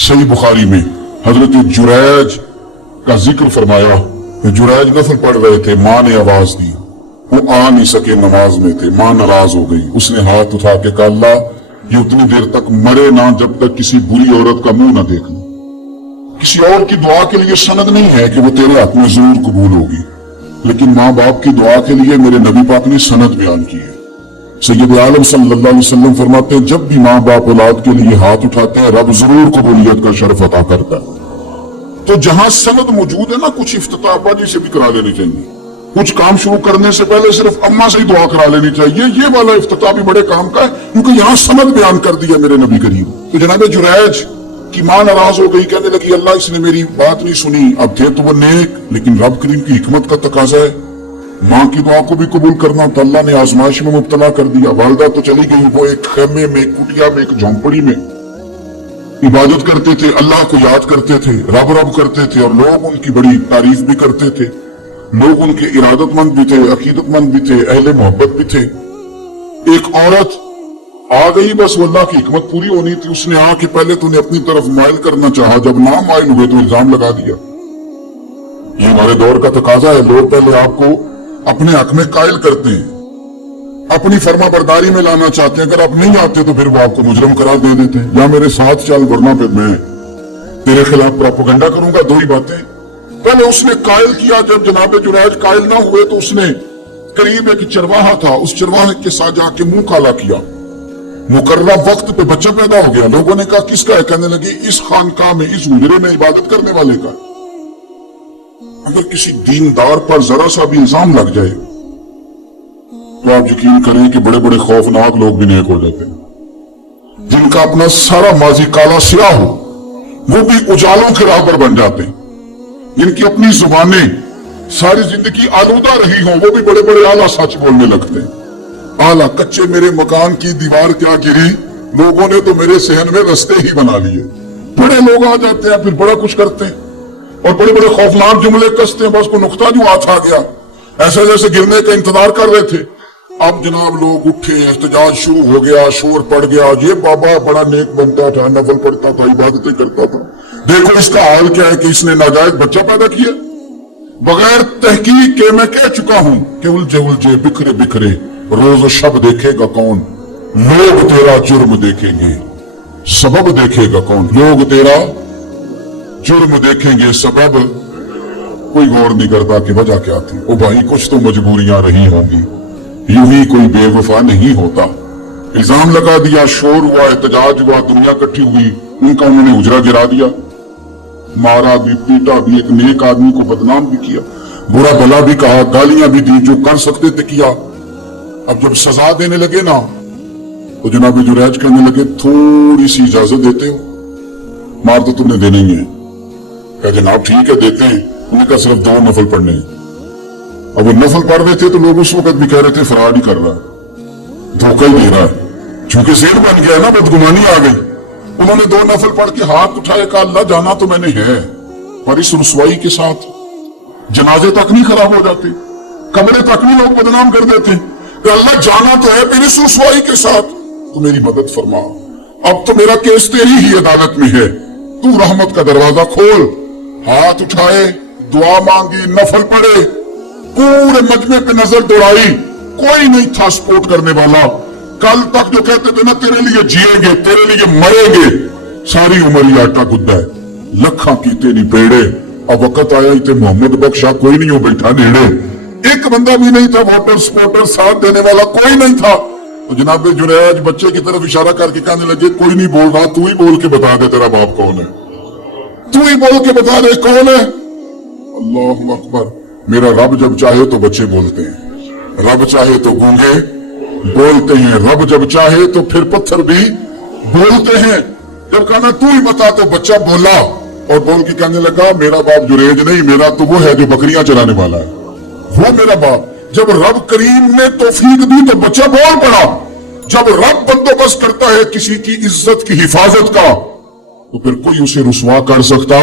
सही बुखारी में हजरत जुरैज का जिक्र फरमाया। जुरैज नफल पढ़ रहे थे, माँ ने आवाज दी, वो आ नहीं सके, नमाज में थे, माँ नाराज हो गई। उसने हाथ उठा के कहा, अल्लाह ये उतनी देर तक मरे ना जब तक किसी बुरी औरत का मुंह ना देख लो। किसी और की दुआ के लिए सनद नहीं है कि वो तेरे हाथ में जरूर कबूल होगी, लेकिन माँ बाप की दुआ के लिए मेरे नबी पाक ने सनद बयान की है। सैयद आलम सल्लल्लाहु अलैहि वसल्लम फरमाते हैं, जब भी माँ बाप औलाद के लिए हाथ उठाते हैं, रब जरूर कबूलियत का शर्फ अता करता है। तो जहां सनद मौजूद है ना, कुछ इफ्तिताह बाजी से भी करा लेनी चाहिए। कुछ काम शुरू करने से पहले सिर्फ अम्मा से ही दुआ करा लेनी चाहिए। ये वाला इफ्तिताह भी बड़े काम का है, क्योंकि यहां सनद बयान कर दिया मेरे नबी करीम। तो जनाब जुरैज की मां नाराज हो गई, कहने लगी, अल्लाह इसने मेरी बात नहीं सुनी। अब थे तो वो नेक, लेकिन रब करीम की हिकमत का तकाजा है, माँ की दुआ को भी कबूल करना, तो अल्लाह ने आजमाइश में मुब्तला कर दिया। वालदा तो चली गई, वो एक खेमे में, एक कुटिया में, एक झोंपड़ी में इबादत करते थे, अल्लाह को याद करते थे, रब रब करते थे, और लोग उनकी बड़ी तारीफ भी करते थे। लोग उनके इरादतमंद भी थे, अकीदतमंद भी थे, अहले मोहब्बत भी थे। एक औरत आ गई, बस वो अल्लाह की हिकमत पूरी होनी थी। उसने आके पहले तो उन्हें अपनी तरफ माइल करना चाहा, जब ना माइल हुए तो इल्जाम लगा दिया। ये हमारे दौर का तकाजा है, लोग पहले आपको अपने हक में कायल करते हैं, अपनी फर्मा बरदारी में लाना चाहते हैं। अगर आप नहीं आते तो फिर वो आपको मुजरम करार दे देते हैं, या मेरे साथ चल वरना फिर मैं तेरे खिलाफ प्रोपेगेंडा करूंगा। दो ही बातें। पहले उसने कायल किया, जब जनाब जुरैज कायल ना हुए तो उसने करीब एक चरवाहा था, उस चरवाहे के साथ जाके मुंह काला किया। मुकर्रा वक्त पे बच्चा पैदा हो गया। लोगों ने कहा किसका है? कहने लगे इस खानकाह में, इस हुजरे में इबादत करने वाले का। अगर किसी दीनदार पर जरा सा भी इल्जाम लग जाए तो आप यकीन करें कि बड़े बड़े खौफनाक लोग भी नेक हो जाते हैं। जिनका अपना सारा माजी काला स्याह हो, वो भी उजालों के राह पर बन जाते हैं। जिनकी अपनी जुबानें सारी जिंदगी आलूदा रही हो, वो भी बड़े बड़े आला सच बोलने लगते हैं। आला कच्चे मेरे मकान की दीवार क्या गिरी, लोगों ने तो मेरे सहन में रस्ते ही बना लिए। बड़े लोग आ जाते हैं, फिर बड़ा कुछ करते हैं और बड़े बड़े खौफनाक जुमले कसते हैं। बस को नुकता जो हाथ आ गया, ऐसा जैसे गिरने का इंतजार कर रहे थे। अब जनाब लोग उठे, एहतजाज शुरू हो गया, शोर पड़ गया। ये बाबा बड़ा नेक बनता था, नफल पढ़ता था, इबादतें करता था, देखो इसका हाल क्या है कि इसने नाजायज बच्चा पैदा किया। बगैर तहकीक के मैं कह चुका हूं कि उलझे उलझे बिखरे बिखरे रोज शब देखेगा कौन, लोग तेरा जुर्म देखेंगे, सबब देखेगा कौन। लोग तेरा जुर्म देखेंगे, सबब कोई गौर नहीं करता कि वजह क्या थी। ओ भाई कुछ तो मजबूरियां रही होंगी, यूं ही कोई बेवफा नहीं होता। इल्जाम लगा दिया, शोर हुआ, एहतजाज हुआ, दुनिया इकट्ठी हुई, उनका उन्होंने उजरा गिरा दिया, मारा भी, पीटा भी, एक नेक आदमी को बदनाम भी किया, बुरा भला भी कहा, गालियां भी दी, जो कर सकते थे किया। अब जब सजा देने लगे ना, तो जनाब जुरैज कहने लगे थोड़ी सी इजाजत देते हो, मार तो तुमने देना ही है। कहा जनाब ठीक है देते हैं। उन्होंने कहा सिर्फ 2 नफल पढ़ने हैं। अब वो नफल पढ़ रहे थे तो लोग उस वक्त भी कह रहे थे फराड ही कर रहा है, धोखा ही दे रहा है, चूंकि सेठ बन गया ना, बदगुमानी आ गई। उन्होंने 2 नफल पढ़ के हाथ उठाए, कहा अल्लाह जाना तो मैंने है, पर इस रुसवाई के साथ जनाजे तक नहीं खराब हो जाते, कमरे तक नहीं लोग बदनाम कर देते। तो अल्लाह जाना तो है, फिर इस रुसवाई के साथ तो मेरी मदद फरमा। अब तो मेरा केस तेरी ही अदालत में है, तू रहमत का दरवाजा खोल। हाथ उठाए, दुआ मांगी, नफल पढ़े, पूरे मजमे पे नजर दौड़ाई, कोई नहीं था सपोर्ट करने वाला। कल तक जो कहते थे ना तेरे लिए जिएंगे, तेरे लिए मरेंगे, सारी उम्र ही आटा गुद्दा है, लखा कीते नहीं पेड़े। अब वक्त आया इतने मोहम्मद बख्शा कोई नहीं हो बैठा नेड़े, एक बंदा भी नहीं था, वोटर सपोर्टर साथ देने वाला कोई नहीं था। तो जनाब जुरैज बच्चे की तरफ इशारा करके कहने लगे कोई नहीं बोल रहा, तू ही बोल के बता दे तेरा बाप कौन है, तू ही बोल के बता दे कौन है। अल्लाहु अकबर। मेरा रब जब चाहे तो बच्चे बोलते हैं, रब चाहे तो गूंगे बोलते हैं, रब जब चाहे तो फिर पत्थर भी बोलते हैं। जब कहना तू ही बता तो बच्चा बोला, और बोल के कहने लगा मेरा बाप जुरैज नहीं, मेरा तो वो है जो बकरियां चराने वाला है, वो मेरा बाप। जब रब करीम ने तौफीक दी तो बच्चा बोल पड़ा। जब रब बंदोबस्त करता है किसी की इज्जत की हिफाजत का, तो फिर कोई उसे रुसवा कर सकता